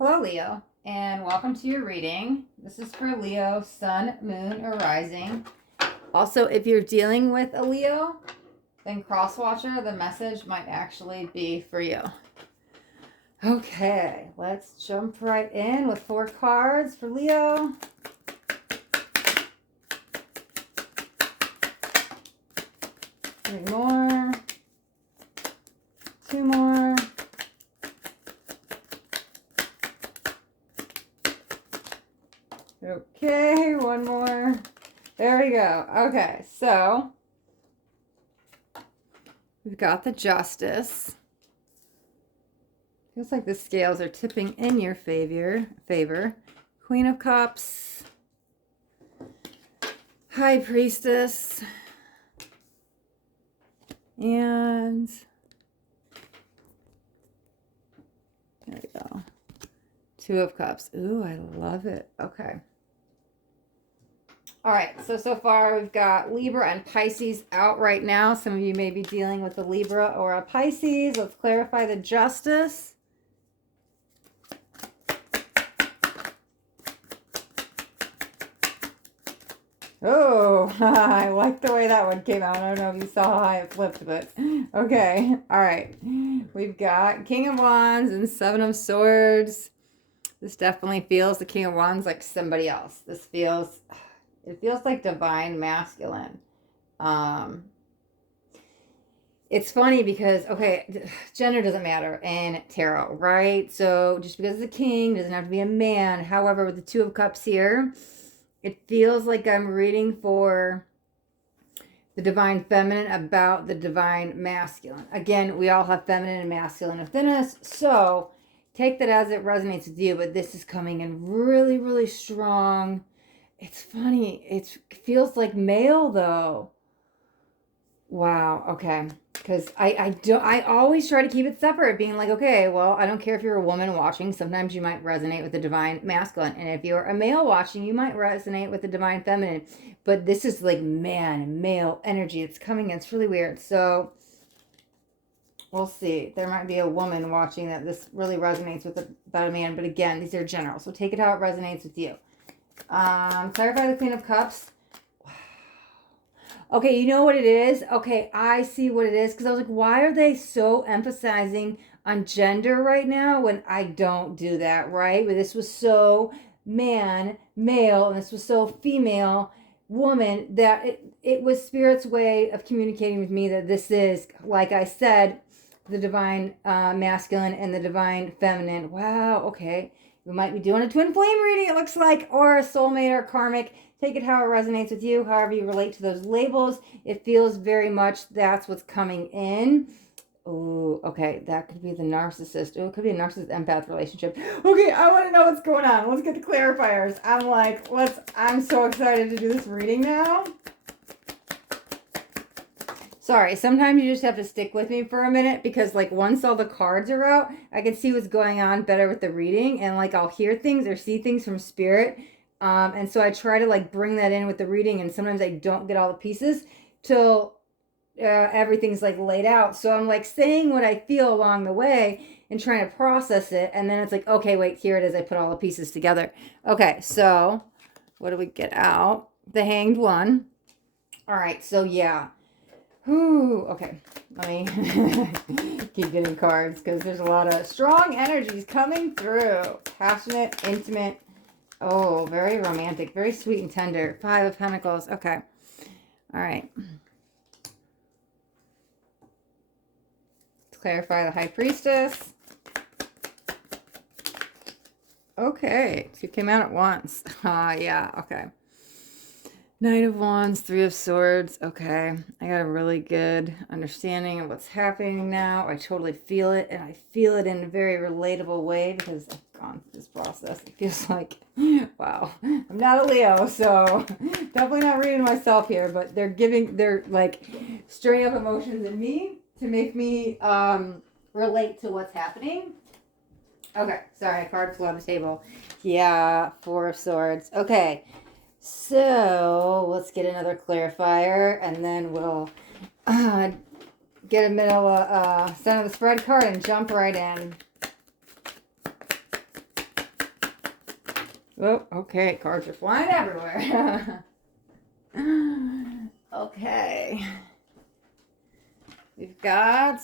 Hello, Leo, and welcome to your reading. This is for Leo, Sun, Moon, or Rising. Also, if you're dealing with a Leo, then Crosswatcher, the message might actually be for you. Okay, let's jump right in with 4 cards for Leo. 3 more. 2 more. Okay, 1 more. There we go. Okay, so we've got the Justice. Feels like the scales are tipping in your favor. Queen of Cups. High Priestess. And there we go. 2 of Cups. Ooh, I love it. Okay. All right, so far we've got Libra and Pisces out right now. Some of you may be dealing with a Libra or a Pisces. Let's clarify the Justice. Oh, I like the way that one came out. I don't know if you saw how high it flipped, but okay. All right. We've got King of Wands and 7 of Swords. This definitely feels the King of Wands like somebody else. It feels like divine masculine. It's funny because, okay, gender doesn't matter in tarot, right? So just because it's a king doesn't have to be a man. However, with the 2 of Cups here, it feels like I'm reading for the divine feminine about the divine masculine. Again, we all have feminine and masculine within us, so take that as it resonates with you, but this is coming in really, really strong. It's funny. It feels like male, though. Wow. Okay. Because I always try to keep it separate, being like, okay, well, I don't care if you're a woman watching. Sometimes you might resonate with the divine masculine. And if you're a male watching, you might resonate with the divine feminine. But this is like male energy. It's coming in. It's really weird. So we'll see. There might be a woman watching that this really resonates with about a man. But again, these are general. So take it how it resonates with you. Clarify the Queen of Cups. Okay, you know what it is? Okay, I see what it is. Because I was like, why are they so emphasizing on gender right now when I don't do that, right? But this was so male, and this was so female, woman, that it was Spirit's way of communicating with me that this is, like I said, the divine masculine and the divine feminine. Wow, okay. We might be doing a twin flame reading, it looks like, or a soulmate or karmic. Take it how it resonates with you, however you relate to those labels. It feels very much that's what's coming in. Oh, okay. That could be the narcissist. Oh, it could be a narcissist empath relationship. Okay, I want to know what's going on. Let's get the clarifiers. I'm so excited to do this reading now. Sorry, sometimes you just have to stick with me for a minute because like once all the cards are out, I can see what's going on better with the reading, and like I'll hear things or see things from spirit. And so I try to like bring that in with the reading, and sometimes I don't get all the pieces till everything's like laid out. So I'm like saying what I feel along the way and trying to process it. And then it's like, okay, wait, here it is. I put all the pieces together. Okay, so what do we get out? The Hanged One. All right, so yeah. Whew, okay, let me keep getting cards because there's a lot of strong energies coming through. Passionate, intimate. Oh, very romantic, very sweet and tender. 5 of Pentacles. Okay. All right. Let's clarify the High Priestess. Okay. 2 came out at once. Yeah. Okay. Knight of Wands, 3 of Swords. Okay. I got a really good understanding of what's happening now. I totally feel it, and I feel it in a very relatable way because I've gone through this process. It feels like, wow, I'm not a Leo, so definitely not reading myself here, but they're like stirring up emotions in me to make me relate to what's happening. Okay, sorry, a card flew on the table. Yeah, 4 of Swords. Okay. So let's get another clarifier, and then we'll get a middle center of the spread card and jump right in. Oh, okay. Cards are flying everywhere. Okay. We've got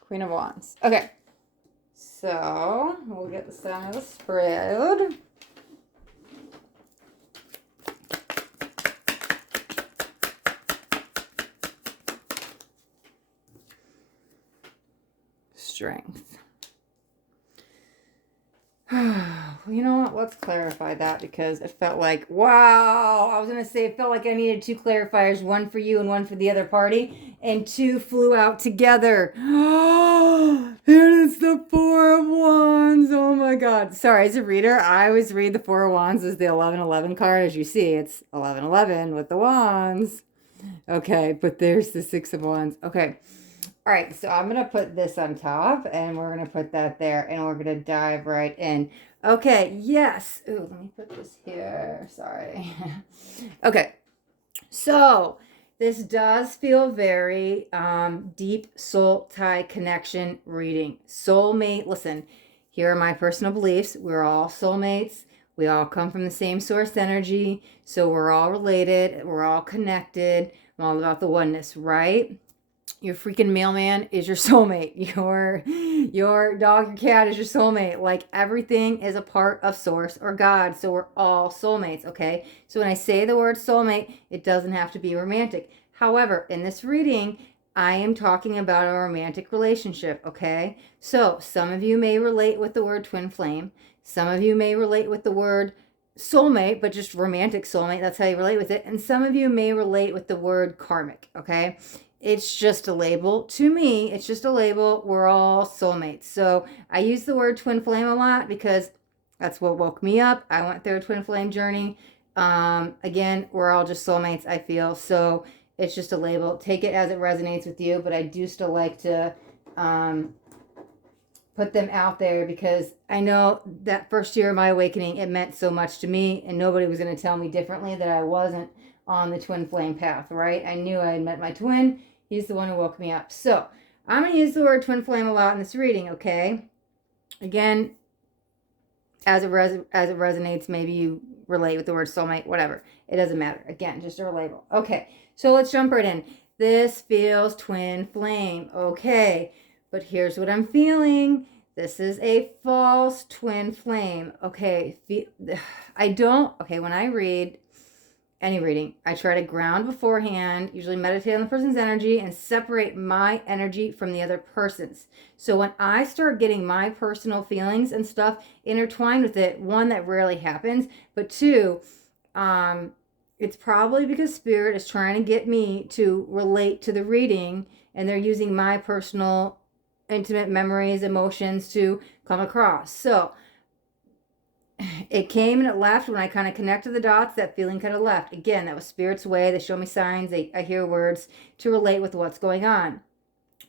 Queen of Wands. Okay. So, we'll get the center of the spread. Strength. You know what? Let's clarify that because it felt like, wow. I was going to say it felt like I needed two clarifiers, one for you and one for the other party, and two flew out together. Here is the Four of Wands. Oh my God. Sorry, as a reader, I always read the Four of Wands as the 1111 card. As you see, it's 1111 with the wands. Okay, but there's the Six of Wands. Okay. All right, so I'm going to put this on top, and we're going to put that there, and we're going to dive right in. Okay, yes. Ooh, let me put this here. Sorry. Okay, so this does feel very deep soul tie connection reading. Soulmate, listen, here are my personal beliefs. We're all soulmates. We all come from the same source energy, so we're all related. We're all connected. I'm all about the oneness, right? Your freaking mailman is your soulmate. Your dog, your cat is your soulmate. Like everything is a part of source or God. So we're all soulmates, okay? So when I say the word soulmate, it doesn't have to be romantic. However, in this reading, I am talking about a romantic relationship, okay? So some of you may relate with the word twin flame. Some of you may relate with the word soulmate, but just romantic soulmate. That's how you relate with it. And some of you may relate with the word karmic, okay? It's just a label. To me, it's just a label. We're all soulmates. So I use the word twin flame a lot because that's what woke me up. I went through a twin flame journey. Again, we're all just soulmates, I feel. So it's just a label. Take it as it resonates with you, but I do still like to put them out there because I know that first year of my awakening, it meant so much to me, and nobody was going to tell me differently that I wasn't on the twin flame path, right? I knew I had met my twin. He's the one who woke me up. So I'm going to use the word twin flame a lot in this reading, okay? Again, as it resonates, maybe you relate with the word soulmate, whatever. It doesn't matter. Again, just a label. Okay, so let's jump right in. This feels twin flame, okay? But here's what I'm feeling. This is a false twin flame, okay? When I read any reading, I try to ground beforehand, usually meditate on the person's energy and separate my energy from the other person's. So when I start getting my personal feelings and stuff intertwined with it, one, that rarely happens, but two, it's probably because Spirit is trying to get me to relate to the reading, and they're using my personal intimate memories, emotions to come across. So it came and it left. When I kind of connected the dots, that feeling kind of left. Again, that was Spirit's way. They show me signs. I hear words to relate with what's going on.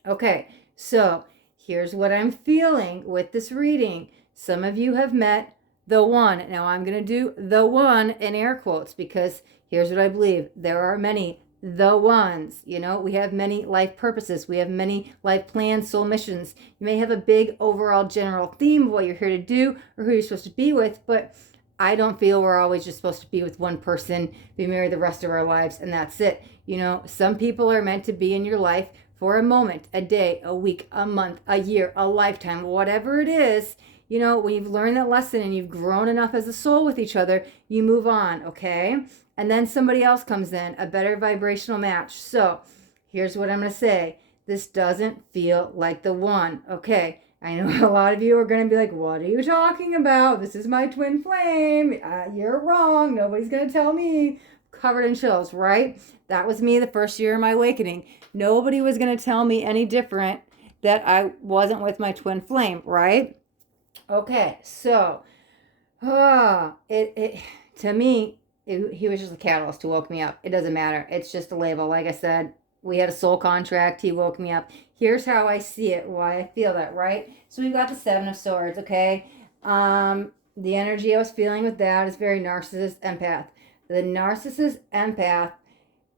Okay, so here's what I'm feeling with this reading. Some of you have met the one. Now I'm going to do the one in air quotes because here's what I believe. There are many the ones. You know, we have many life purposes. We have many life plans, soul missions. You may have a big overall general theme of what you're here to do or who you're supposed to be with, but I don't feel we're always just supposed to be with one person, be married the rest of our lives, and that's it. You know, some people are meant to be in your life for a moment, a day, a week, a month, a year, a lifetime, whatever it is. You know, when you've learned that lesson and you've grown enough as a soul with each other, you move on, okay? And then somebody else comes in, a better vibrational match. So here's what I'm going to say. This doesn't feel like the one, okay? I know a lot of you are going to be like, what are you talking about? This is my twin flame. You're wrong. Nobody's going to tell me. Covered in chills, right? That was me the first year of my awakening. Nobody was going to tell me any different that I wasn't with my twin flame, right? Okay, so to me, he was just a catalyst to woke me up. It doesn't matter. It's just a label. Like I said, we had a soul contract. He woke me up. Here's how I see it, why I feel that, right? So we've got the Seven of Swords, okay? The energy I was feeling with that is very narcissist empath. The narcissist empath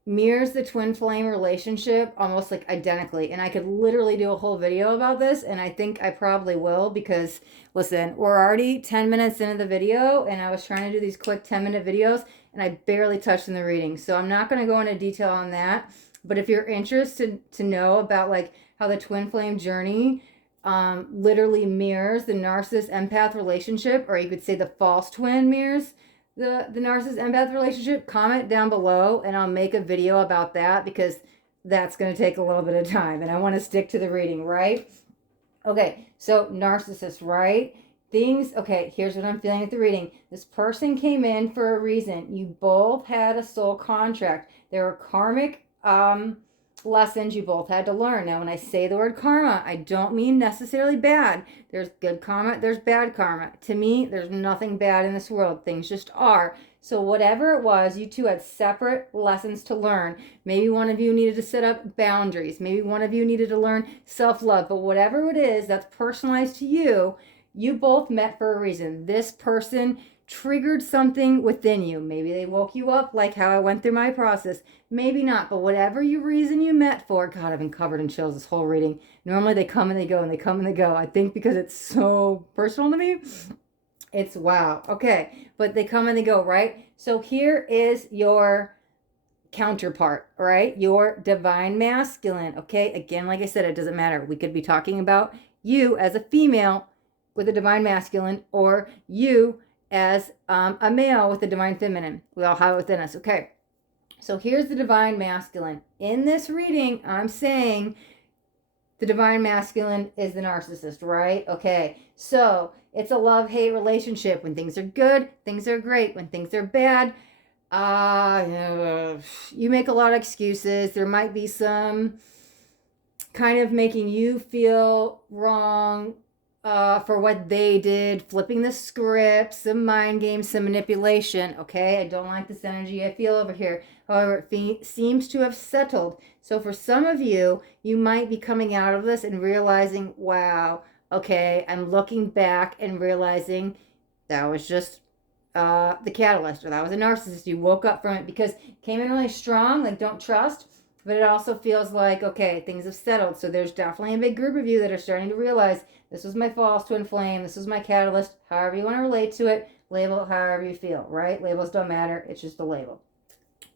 mirrors the twin flame relationship almost like identically. And I could literally do a whole video about this, and I think I probably will, because listen, we're already 10 minutes into the video, and I was trying to do these quick 10-minute videos, and I barely touched on the reading. So I'm not going to go into detail on that. But if you're interested to know about like how the twin flame journey literally mirrors the narcissist empath relationship, or you could say the false twin mirrors the narcissist empath relationship, comment down below and I'll make a video about that, because that's going to take a little bit of time and I want to stick to the reading, right? Okay, so narcissist, right? Things, okay, here's what I'm feeling at the reading. This person came in for a reason. You both had a soul contract. There were karmic lessons you both had to learn. Now, when I say the word karma, I don't mean necessarily bad. There's good karma, there's bad karma. To me, there's nothing bad in this world. Things just are. So whatever it was, you two had separate lessons to learn. Maybe one of you needed to set up boundaries. Maybe one of you needed to learn self-love. But whatever it is that's personalized to you, you both met for a reason. This person triggered something within you. Maybe they woke you up, like how I went through my process. Maybe not, but whatever your reason you met for, God, I've been covered in chills this whole reading. Normally they come and they go and they come and they go. I think because it's so personal to me, it's wow. Okay, but they come and they go, right? So here is your counterpart, right? Your divine masculine. Okay, again, like I said, it doesn't matter. We could be talking about you as a female with a divine masculine, or you as a male with a divine feminine. We all have it within us. Okay, so here's the divine masculine. In this reading, I'm saying the divine masculine is the narcissist, right? Okay, so it's a love-hate relationship. When things are good, things are great. When things are bad, you make a lot of excuses. There might be some kind of making you feel wrong for what they did, flipping the script, some mind games, some manipulation. Okay, I don't like this energy I feel over here. However, it seems to have settled. So for some of you, you might be coming out of this and realizing, wow, okay, I'm looking back and realizing that was just the catalyst, or that was a narcissist. You woke up from it because it came in really strong, like don't trust, but it also feels like, okay, things have settled. So there's definitely a big group of you that are starting to realize this was my false twin flame, this was my catalyst, however you want to relate to it, label it however you feel, right? Labels don't matter, it's just a label.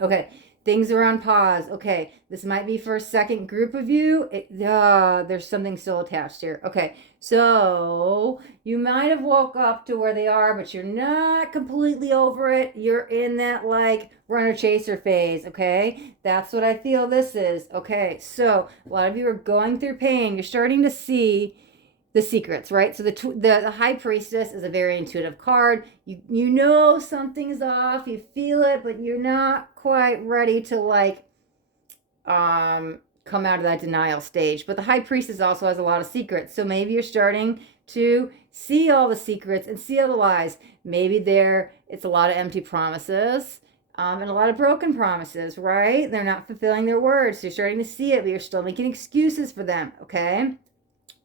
Okay, things are on pause. Okay, this might be for a second group of you. There's something still attached here. Okay, so you might have woke up to where they are, but you're not completely over it. You're in that like runner chaser phase. Okay, that's what I feel this is. Okay, so a lot of you are going through pain. You're starting to see the secrets, right? So the high priestess is a very intuitive card. You know something's off, you feel it, but you're not quite ready to like come out of that denial stage. But the high priestess also has a lot of secrets. So maybe you're starting to see all the secrets and see all the lies. Maybe it's a lot of empty promises. And a lot of broken promises, right? They're not fulfilling their words. So you're starting to see it, but you're still making excuses for them, okay?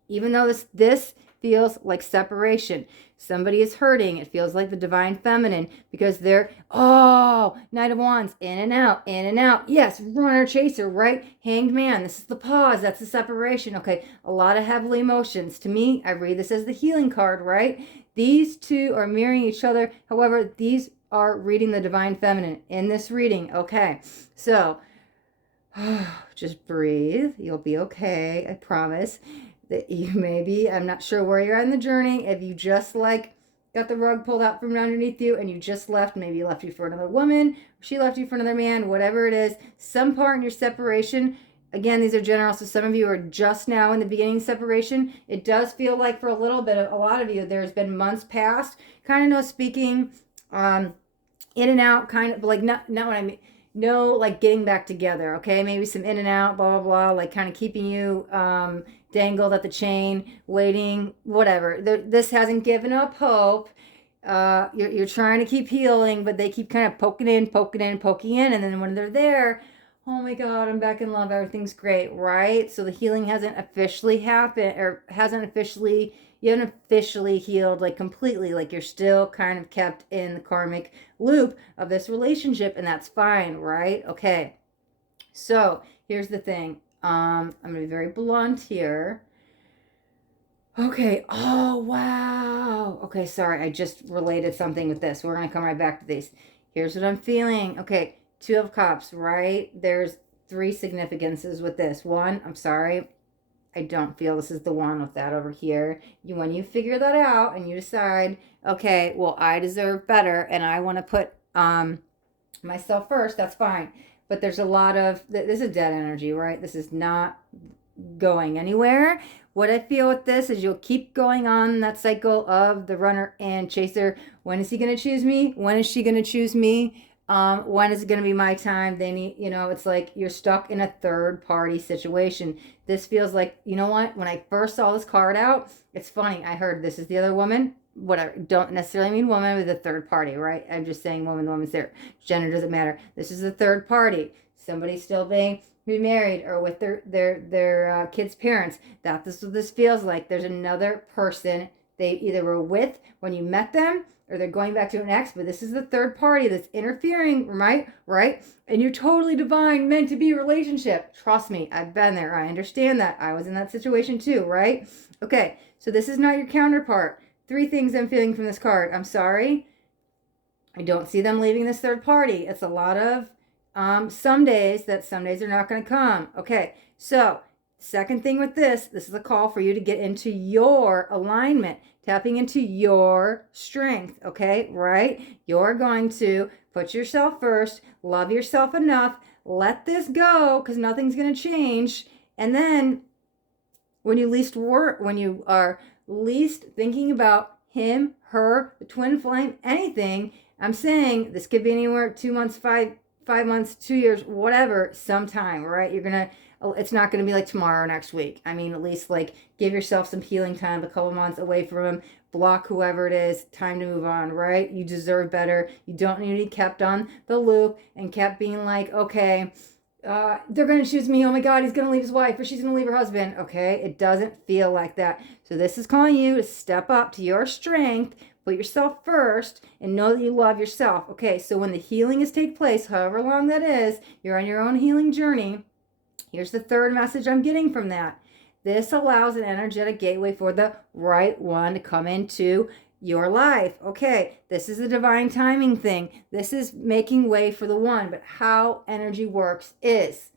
Even though this feels like separation, somebody is hurting. It feels like the divine feminine, because they're, Knight of Wands, in and out, in and out. Yes, runner chaser, right? Hanged man, this is the pause, that's the separation. Okay, a lot of heavy emotions. To me, I read this as the healing card, right? These two are mirroring each other. However, these are reading the divine feminine in this reading. Okay, so just breathe. You'll be okay, I promise. That you maybe, I'm not sure where you're at in the journey. If you just like got the rug pulled out from underneath you and you just left, maybe you left you for another woman, or she left you for another man, whatever it is, some part in your separation. Again, these are general, so some of you are just now in the beginning of separation. It does feel like for a little bit, a lot of you, there's been months past, kind of no speaking, in and out, kind of like not what I mean. No, like getting back together, okay? Maybe some in and out, blah, blah, blah, like kind of keeping you dangled at the chain, waiting, whatever. This hasn't given up hope. You're trying to keep healing, but they keep kind of poking in, and then when they're there, oh my God, I'm back in love, everything's great, right? So the healing hasn't officially happened, or you haven't officially healed like completely, like you're still kind of kept in the karmic loop of this relationship, and that's fine, right? Okay. So here's the thing. I'm gonna be very blunt here. Okay. Oh, wow. Okay, sorry. I just related something with this. We're going to come right back to these. Here's what I'm feeling. Okay, Two of Cups, right? There's three significances with this. One, I'm sorry. I don't feel this is the one with that over here. When you figure that out and you decide, okay, well, I deserve better and I want to put myself first, that's fine. But there's a lot of this is dead energy, right? This is not going anywhere. What I feel with this is you'll keep going on that cycle of the runner and chaser. When is he going to choose me? When is she going to choose me? When is it going to be my time? They need, it's like you're stuck in a third party situation. This feels like, you know what? When I first saw this card out, it's funny. I heard this is the other woman. Whatever. Don't necessarily mean woman with a third party, right? I'm just saying woman, the woman's there. Gender doesn't matter. This is the third party. Somebody's still being married or with their kids' parents. This is what this feels like. There's another person they either were with when you met them or they're going back to an ex, but this is the third party that's interfering, right? And you're totally divine, meant to be relationship. Trust me, I've been there. I understand that. I was in that situation too, right? Okay, so this is not your counterpart. Three things I'm feeling from this card. I'm sorry. I don't see them leaving this third party. It's a lot of some days are not going to come. Okay, so second thing with this is a call for you to get into your alignment, tapping into your strength. Okay, right? You're going to put yourself first, love yourself enough, let this go because nothing's going to change. And then when you are least thinking about him, her, the twin flame, anything, I'm saying this could be anywhere 2 months, 5 months, 2 years, whatever, sometime, right? It's not going to be like tomorrow or next week. I mean, at least like give yourself some healing time, a couple months away from him, block whoever it is, time to move on, right? You deserve better. You don't need to be kept on the loop and kept being like, okay, they're going to choose me. Oh my God, he's going to leave his wife or she's going to leave her husband. Okay, it doesn't feel like that. So this is calling you to step up to your strength, put yourself first, and know that you love yourself. Okay, so when the healing is take place, however long that is, you're on your own healing journey. Here's the third message I'm getting from that. This allows an energetic gateway for the right one to come into your life. Okay, this is a divine timing thing. This is making way for the one. But how energy works is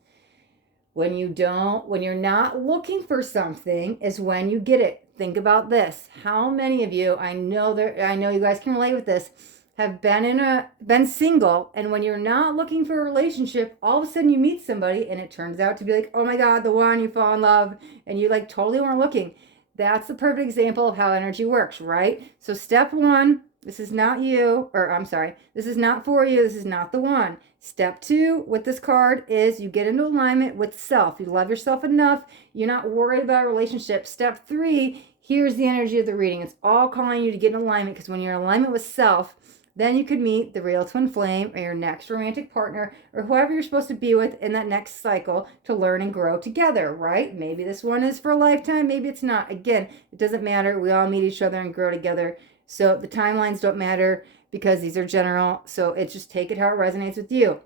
when you're not looking for something is when you get it. Think about this. How many of you, I know you guys can relate with this, have been single, and when you're not looking for a relationship, all of a sudden you meet somebody and it turns out to be like, oh my God, the one, you fall in love and you like totally weren't looking. That's the perfect example of how energy works, right? So step one, this is not you, or I'm sorry, this is not for you, this is not the one. Step two with this card is you get into alignment with self. You love yourself enough, you're not worried about a relationship. Step three, here's the energy of the reading. It's all calling you to get in alignment because when you're in alignment with self, then you could meet the real twin flame or your next romantic partner or whoever you're supposed to be with in that next cycle to learn and grow together, right? Maybe this one is for a lifetime, maybe it's not. Again, it doesn't matter. We all meet each other and grow together. So the timelines don't matter because these are general. So it's just take it how it resonates with you.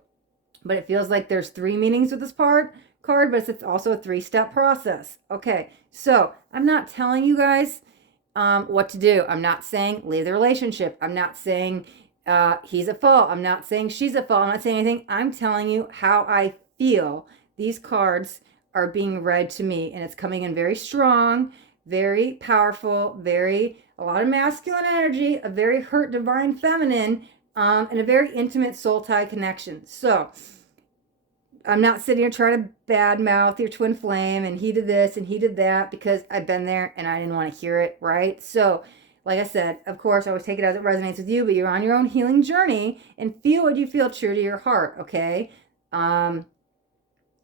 But it feels like there's three meanings with this card, but it's also a 3-step process. Okay, so I'm not telling you guys what to do. I'm not saying leave the relationship. I'm not saying he's at fault. I'm not saying she's at fault. I'm not saying anything. I'm telling you how I feel. These cards are being read to me, and it's coming in very strong, very powerful, a lot of masculine energy, a very hurt divine feminine, and a very intimate soul tie connection. So I'm not sitting here trying to badmouth your twin flame and he did this and he did that because I've been there and I didn't want to hear it, right? So like I said, of course, I always take it as it resonates with you, but you're on your own healing journey and feel what you feel true to your heart, okay?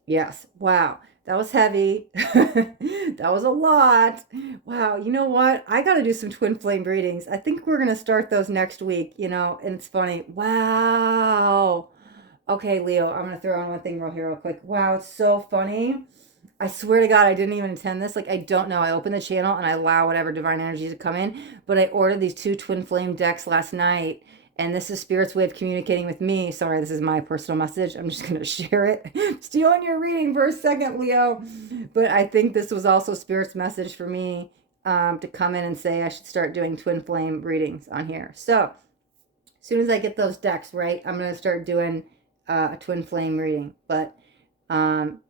Yes. Wow. That was heavy. That was a lot. Wow. You know what? I got to do some twin flame readings. I think we're going to start those next week, and it's funny. Wow. Okay, Leo, I'm going to throw on one thing real quick. Wow, it's so funny. I swear to God, I didn't even intend this. Like, I don't know. I opened the channel and I allow whatever divine energy to come in. But I ordered these 2 twin flame decks last night. And this is Spirit's way of communicating with me. Sorry, this is my personal message. I'm just going to share it. Stealing your reading for a second, Leo. But I think this was also Spirit's message for me to come in and say I should start doing twin flame readings on here. So as soon as I get those decks right, I'm going to start doing a twin flame reading. But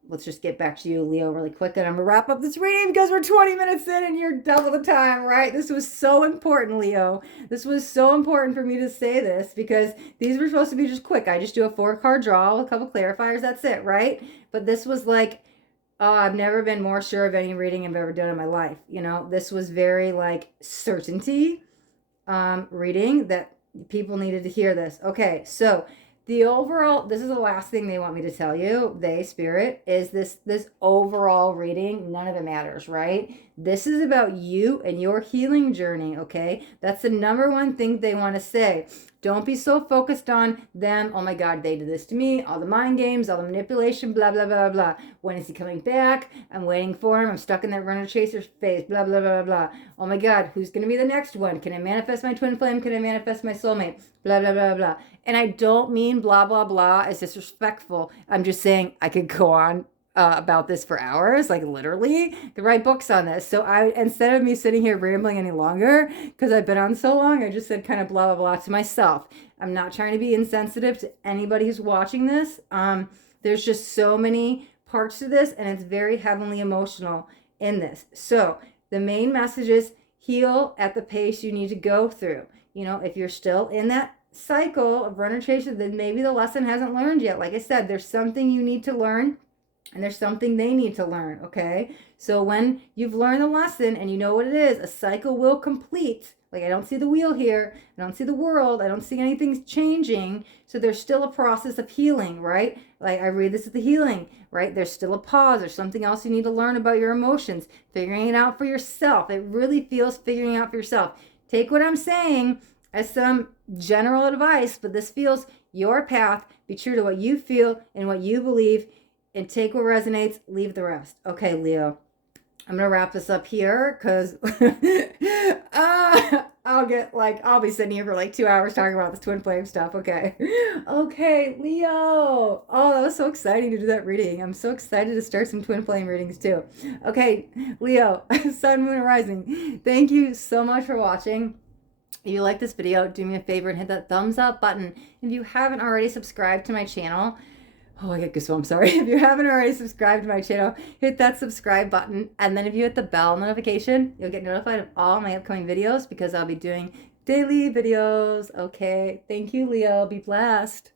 let's just get back to you, Leo, really quick. And I'm going to wrap up this reading because we're 20 minutes in and you're double the time, right? This was so important, Leo. This was so important for me to say this because these were supposed to be just quick. I just do a 4-card draw with a couple clarifiers. That's it, right? But this was like, oh, I've never been more sure of any reading I've ever done in my life. You know, this was very like certainty reading that people needed to hear this. Okay, so the overall, this is the last thing they want me to tell you, they, Spirit, is this overall reading, none of it matters, right? This is about you and your healing journey, okay? That's the number one thing they want to say. Don't be so focused on them. Oh my God, they did this to me. All the mind games, all the manipulation, blah, blah, blah, blah. When is he coming back? I'm waiting for him. I'm stuck in that runner chaser phase, blah, blah, blah, blah. Oh my God, who's going to be the next one? Can I manifest my twin flame? Can I manifest my soulmate? Blah, blah, blah, blah. And I don't mean blah, blah, blah as disrespectful. I'm just saying I could go on about this for hours, like literally, to write books on this. So I, instead of me sitting here rambling any longer, because I've been on so long, I just said kind of blah, blah, blah to myself. I'm not trying to be insensitive to anybody who's watching this. There's just so many parts to this, and it's very heavily emotional in this. So the main message is heal at the pace you need to go through. You know, if you're still in that cycle of runner chaser, then maybe the lesson hasn't learned yet. Like I said, there's something you need to learn. And there's something they need to learn, okay? So when you've learned the lesson and you know what it is, a cycle will complete. Like, I don't see the wheel here. I don't see the world. I don't see anything changing. So there's still a process of healing, right? Like, I read this as the healing, right? There's still a pause. There's something else you need to learn about your emotions, figuring it out for yourself. It really feels figuring out for yourself. Take what I'm saying as some general advice, but this feels your path. Be true to what you feel and what you believe, and take what resonates, leave the rest. Okay, Leo, I'm going to wrap this up here because I'll be sitting here for like 2 hours talking about this twin flame stuff. Okay. Okay, Leo. Oh, that was so exciting to do that reading. I'm so excited to start some twin flame readings too. Okay, Leo, Sun, Moon, and Rising. Thank you so much for watching. If you like this video, do me a favor and hit that thumbs up button. If you haven't already subscribed to my channel, oh, I get goosebumps, sorry. If you haven't already subscribed to my channel, hit that subscribe button. And then if you hit the bell notification, you'll get notified of all my upcoming videos because I'll be doing daily videos. Okay, thank you, Leo. Be blessed.